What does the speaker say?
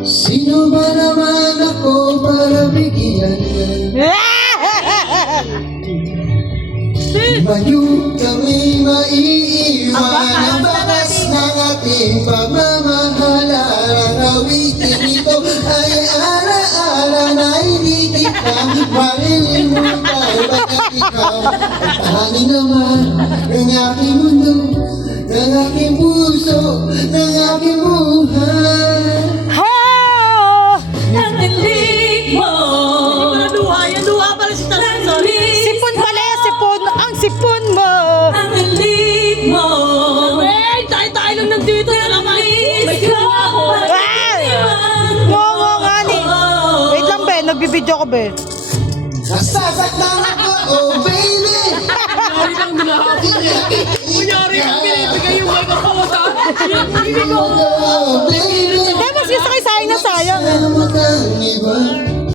Sino ba naman ako para bigyan ka? Bayo kami maiiwan ang bakas ng ating pagmamahalan. Ang awitin ito ay alaala na hindi kita malilimutan. Bakit ikaw ang tanging naman ng aking mundo, ng aking puso, ng aking buhay. Ang dilig mo. Duha pala si Tarzan. Sorry. Sipon pala, sipon. Ang sipon mo. Ang dilig mo. Wait, tayo lang nandito na naman. May kinuha ako. Oo nga ni. Wait lang, be. Nagbibideo ko, be. Nasasaktan ako, oh baby. Kunyari lang binahapon niya. Kunyari lang binibigay yung microphone sa akin. Oh baby.